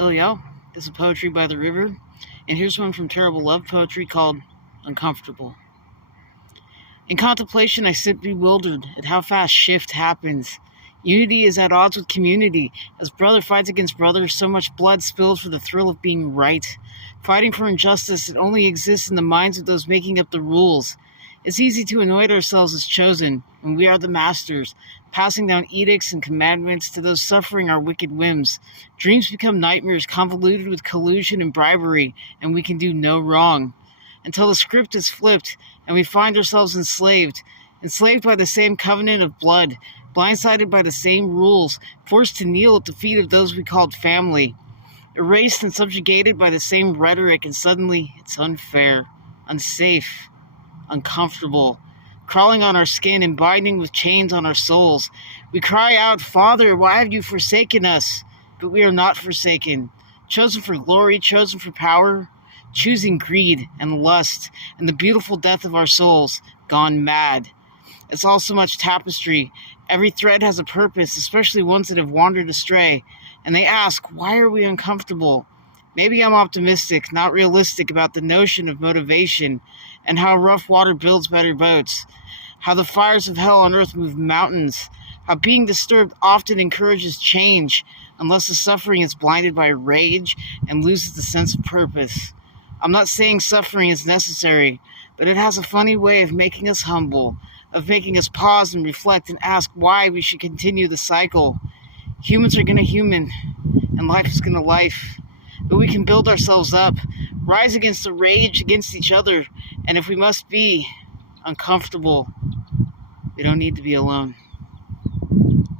Oh, yo, this is Poetry by the River, and here's one from Terrible Love Poetry called Uncomfortable. In contemplation, I sit bewildered at how fast shift happens. Unity is at odds with community. As brother fights against brother, so much blood spills for the thrill of being right. Fighting for injustice, it only exists in the minds of those making up the rules. It's easy to anoint ourselves as chosen, when we are the masters, passing down edicts and commandments to those suffering our wicked whims. Dreams become nightmares convoluted with collusion and bribery, and we can do no wrong. Until the script is flipped, and we find ourselves enslaved by the same covenant of blood, blindsided by the same rules, forced to kneel at the feet of those we called family, erased and subjugated by the same rhetoric, and suddenly it's unfair, unsafe, uncomfortable, crawling on our skin and binding with chains on our souls. We cry out, "Father, why have you forsaken us?" But we are not forsaken, chosen for glory, chosen for power, choosing greed and lust and the beautiful death of our souls, gone mad. It's all so much tapestry. Every thread has a purpose, especially ones that have wandered astray. And they ask, why are we uncomfortable? Maybe I'm optimistic, not realistic about the notion of motivation and how rough water builds better boats, how the fires of hell on earth move mountains, how being disturbed often encourages change unless the suffering is blinded by rage and loses the sense of purpose. I'm not saying suffering is necessary, but it has a funny way of making us humble, of making us pause and reflect and ask why we should continue the cycle. Humans are going to human, and life is going to life. But we can build ourselves up, rise against the rage against each other, and if we must be uncomfortable, we don't need to be alone.